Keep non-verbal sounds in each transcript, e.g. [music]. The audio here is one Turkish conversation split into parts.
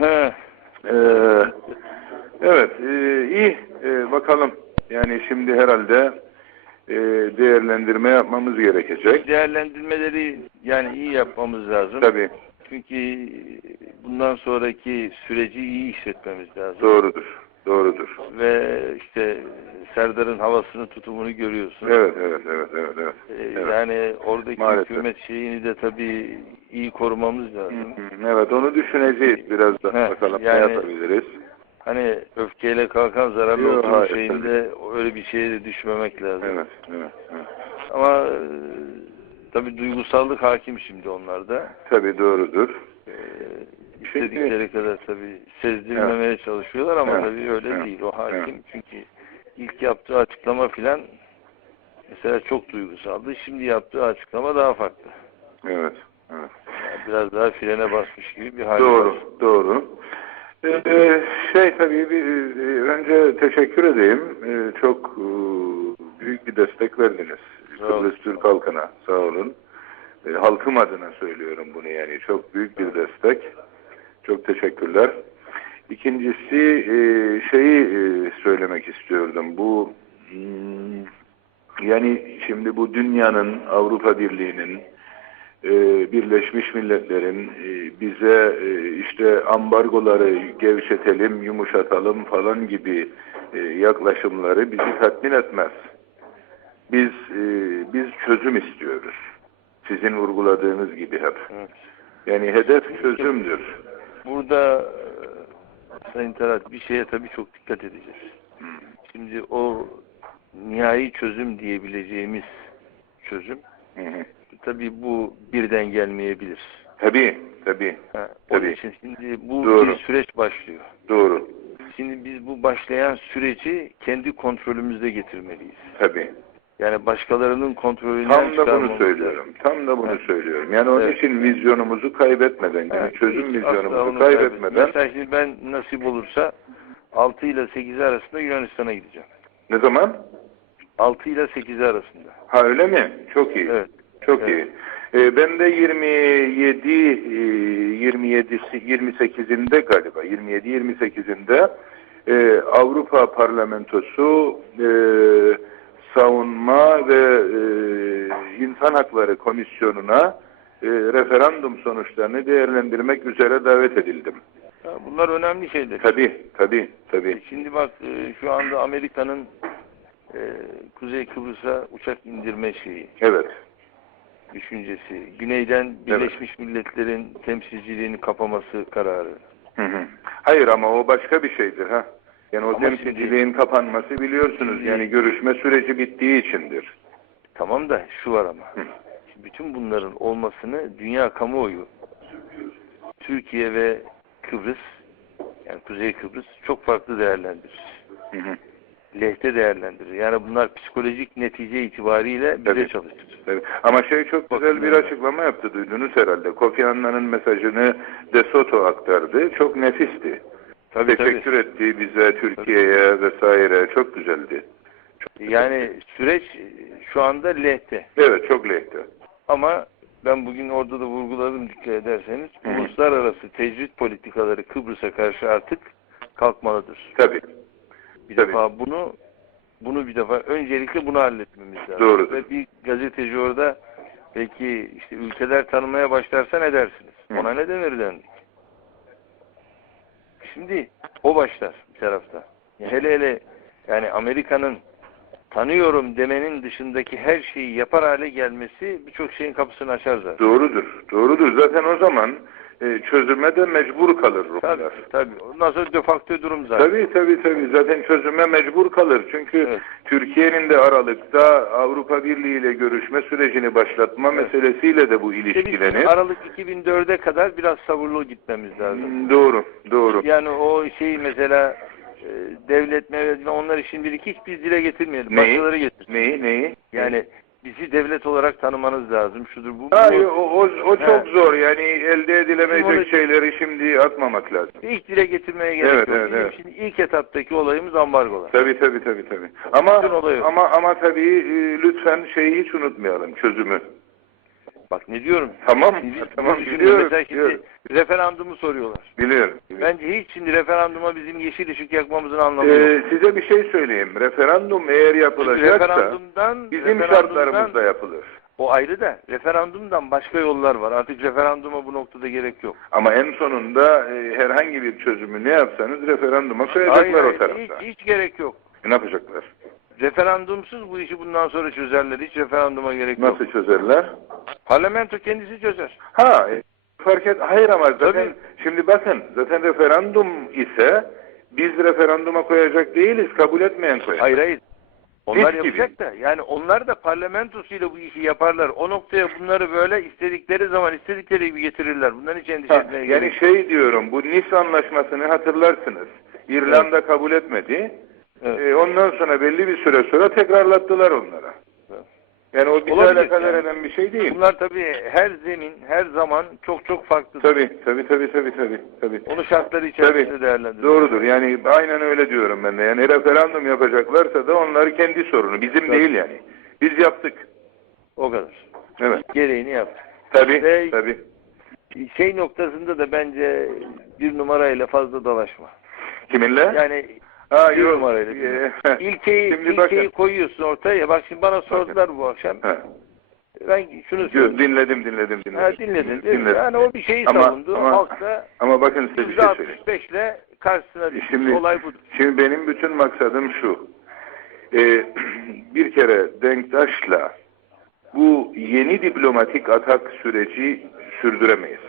He. Ee, evet, e, iyi. E, bakalım. Yani şimdi herhalde e, değerlendirme yapmamız gerekecek. Değerlendirmeleri yani iyi yapmamız lazım. Tabii, Çünkü bundan sonraki süreci iyi işletmemiz lazım. doğrudur. Doğrudur. Ve işte Serdar'ın havasını tutumunu görüyorsun. Evet, evet, evet, evet. evet. Ee, Evet. Yani oradaki Maalesef. hükümet şeyini de tabii iyi korumamız lazım. hı, Evet, onu düşüneceğiz biraz da. Heh, Bakalım ne yani- yapabiliriz. Hani öfkeyle kalkan zararlı Yok, hayır, şeyinde öyle bir şeye de düşmemek lazım. Evet, evet, evet. Ama e, tabii duygusallık hakim şimdi onlarda. Tabii doğrudur. Ee, istedikleri kadar tabii sezdirmemeye çalışıyorlar ama Evet, tabii öyle evet, değil. O hakim. evet. Çünkü ilk yaptığı açıklama filan mesela çok duygusaldı. Şimdi yaptığı açıklama daha farklı. Evet, evet. Yani biraz daha frene basmış gibi bir hali Doğru, var. doğru. Ee, şey tabii bir, e, önce teşekkür edeyim. Ee, çok e, büyük bir destek verdiniz. Kıbrıs Türk halkına. Sağ olun. Halkım adına söylüyorum bunu yani. Çok büyük bir destek. Çok teşekkürler. İkincisi e, şeyi e, söylemek istiyordum. Bu hmm, yani şimdi bu dünyanın Avrupa Birliği'nin e, Birleşmiş Milletler'in e, bize e, işte ambargoları gevşetelim, yumuşatalım falan gibi e, yaklaşımları bizi tatmin etmez. Biz e, biz çözüm istiyoruz. Sizin vurguladığınız gibi hep. Yani hedef çözümdür. Burada e, Sayın Talat bir şeye tabii çok dikkat edeceğiz. Şimdi o nihai çözüm diyebileceğimiz çözüm Hı hı. tabii bu birden gelmeyebilir. Tabii, tabii, Ha, onun Tabii. için şimdi bu Doğru. bir süreç başlıyor. doğru, Şimdi biz bu başlayan süreci kendi kontrolümüzde getirmeliyiz. tabii. Yani başkalarının kontrolünden Tam da bunu söylüyorum. Tam da bunu Evet. söylüyorum. Yani onun Evet. için vizyonumuzu kaybetmeden, yani Evet, çözüm hiç vizyonumuzu onu kaybetmeden Mesela şimdi ben nasip olursa 6 ile 8 arasında Yunanistan'a gideceğim. ne zaman? 6 ile 8 arasında. Ha öyle mi? Çok iyi. Evet. Çok Evet. iyi. Ee, ben de 27 e, 27'si 28'inde galiba 27 28'inde e, Avrupa Parlamentosu e, savunma ve e, insan hakları komisyonuna e, referandum sonuçlarını değerlendirmek üzere davet edildim. Ya bunlar önemli şeyler. Tabii, tabii, tabii. Şimdi bak e, şu anda Amerika'nın e, Kuzey Kıbrıs'a uçak indirme şeyi, Evet. düşüncesi, güneyden Birleşmiş Milletler'in temsilciliğini kapaması kararı. Hı hı. Hayır ama o başka bir şeydir ha. Yani o Ama temsilciliğin kapanması biliyorsunuz Şimdi- yani görüşme süreci bittiği içindir. Tamam da şu var ama. Hı. Şimdi bütün bunların olmasını dünya kamuoyu, Türkiye ve Kıbrıs, yani Kuzey Kıbrıs çok farklı değerlendirir. Hı hı. Lehte değerlendirir. Yani bunlar psikolojik netice itibariyle bize Tabii. çalışır. Tabii. Ama şey çok güzel bir açıklama yaptı duydunuz herhalde. Kofi Annan'ın mesajını De Soto aktardı. Çok nefisti. Tabii Teşekkür etti bize, Türkiye'ye vesaire. Çok güzeldi. tabii. Yani süreç şu anda lehte. Evet çok lehti. Ama ben bugün orada da vurguladım dikkat ederseniz. Hı. Uluslararası tecrit politikaları Kıbrıs'a karşı artık kalkmalıdır. Tabii. Bir Tabii. defa bunu bunu bir defa öncelikle bunu halletmemiz lazım. Doğrudur. Ve bir gazeteci orada peki işte ülkeler tanımaya başlarsa ne dersiniz? Hı. Ona ne denir dendik. Şimdi o başlar bir tarafta. Hele hele yani Amerika'nın tanıyorum demenin dışındaki her şeyi yapar hale gelmesi birçok şeyin kapısını açar zaten. Doğrudur. Doğrudur. Zaten o zaman e, çözüme de mecbur kalır Tabii, Rumlar. tabii. Ondan sonra de facto durum zaten. Tabii tabii tabii. Zaten çözüme mecbur kalır. Çünkü Evet. Türkiye'nin de Aralık'ta Avrupa Birliği ile görüşme sürecini başlatma Evet. meselesiyle de bu İşte ilişkilenir. Aralık 2004'e kadar biraz sabırlı gitmemiz lazım. Doğru, doğru. Yani o şeyi mesela devlet mevlet onlar şimdilik hiç biz dile getirmeyelim. Neyi? Başkaları getirsin. Neyi, neyi? Yani bizi devlet olarak tanımanız lazım. Şudur bu. bu. Hayır, o, o, o çok He. zor. Yani elde edilemeyecek onu- şeyleri şimdi atmamak lazım. İlk dile getirmeye gerek Evet, yok. evet, Bizim evet. Şimdi ilk etaptaki olayımız ambargolar. Tabii tabii tabii tabii. Ama ama ama tabii e, lütfen şeyi hiç unutmayalım çözümü. Bak ne diyorum. [laughs] Tamam, Şimdi tamam, biliyorum, Mesela şimdi biliyorum. referandumu soruyorlar. Biliyorum. biliyorum. Bence hiç şimdi referanduma bizim yeşil ışık yakmamızın anlamı yok. Ee, size bir şey söyleyeyim. Referandum eğer yapılacaksa referandumdan, bizim referandumdan- şartlarımızda yapılır. O ayrı da referandumdan başka yollar var. Artık referanduma bu noktada gerek yok. Ama en sonunda e, herhangi bir çözümü ne yapsanız referanduma koyacaklar Hayır, o tarafta. hiç, hiç gerek yok. E, ne yapacaklar? Referandumsuz bu işi bundan sonra çözerler. Hiç referanduma gerek yok. Nasıl çözerler? Parlamento kendisi çözer. Ha, e, fark et. Hayır ama zaten Tabii. şimdi bakın zaten referandum ise biz referanduma koyacak değiliz. Kabul etmeyen koyacak. Hayır hayır. Onlar gibi. yapacak da yani onlar da parlamentosuyla bu işi yaparlar. O noktaya bunları böyle istedikleri zaman istedikleri gibi getirirler. Bundan hiç endişe etmeye yani gerek şey diyorum bu Nice anlaşmasını hatırlarsınız. İrlanda kabul etmedi. Evet. E, ondan sonra belli bir süre sonra tekrarlattılar onlara. Evet. Yani o bize alakadar yani. eden bir şey değil. Bunlar tabii her zemin, her zaman çok çok farklı. Tabii, tabii, tabii, tabii, tabii, tabii. Onu şartları içerisinde Tabii. değerlendiriyor. Doğrudur. Yani aynen öyle diyorum ben de. Yani referandum yapacaklarsa da onları kendi sorunu. Bizim Tabii. değil yani. Biz yaptık. O kadar. Evet. Gereğini yap. Tabii, Ve- tabii. Şey noktasında da bence bir numarayla fazla dalaşma. Kiminle? Yani ha, bir yok. numarayla. Ee, [laughs] ilkeyi, Şimdi ilkeyi bakın. koyuyorsun ortaya. Bak şimdi bana sordular bu akşam. Ha. Ben şunu söyledim. dinledim, dinledim, dinledim. Ha, dinledin değil mi? Dinledim. Yani o bir şeyi Ama- savundu. ama- Halk da Ama bakın size bir şey söyleyeyim. %65 ile karşısına. Şimdi, Olay budur. şimdi benim bütün maksadım şu. Ee, [clears throat] bir kere Denktaş'la bu yeni diplomatik atak süreci sürdüremeyiz.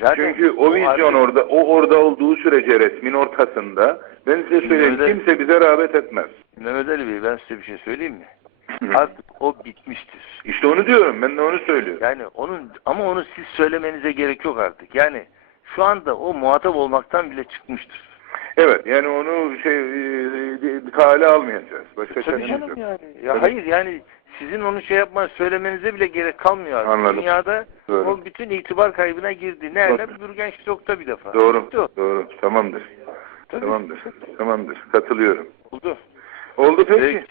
Zaten Çünkü o vizyon orada, o orada olduğu sürece resmin ortasında ben size söyleyeyim Öyle. kimse bize rağbet etmez. Mehmet Ali Bey ben size bir şey söyleyeyim mi? Artık o bitmiştir. İşte onu diyorum, ben de onu söylüyorum. Yani onun ama onu siz söylemenize gerek yok artık. Yani şu anda o muhatap olmaktan bile çıkmıştır. Evet, yani onu şey e, kale almayacağız. Başka Tabii çaremiz canım yok. yani. Ya Tabii. hayır yani sizin onu şey yapma söylemenize bile gerek kalmıyor artık. Anladım. Dünyada Doğru. o bütün itibar kaybına girdi. Nerede? Bürgenstock'ta bir defa. Doğru, Bitti o. doğru. Tamamdır. Tabii. Tamamdır. Tamamdır. Katılıyorum. Oldu. Oldu peki. Peki.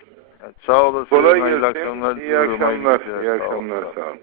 Sağ olasın. Kolay gelsin. akşamlar İyi diliyorum. Hayırlı akşamlar. İyi Sağ olun. akşamlar. Sağ olun.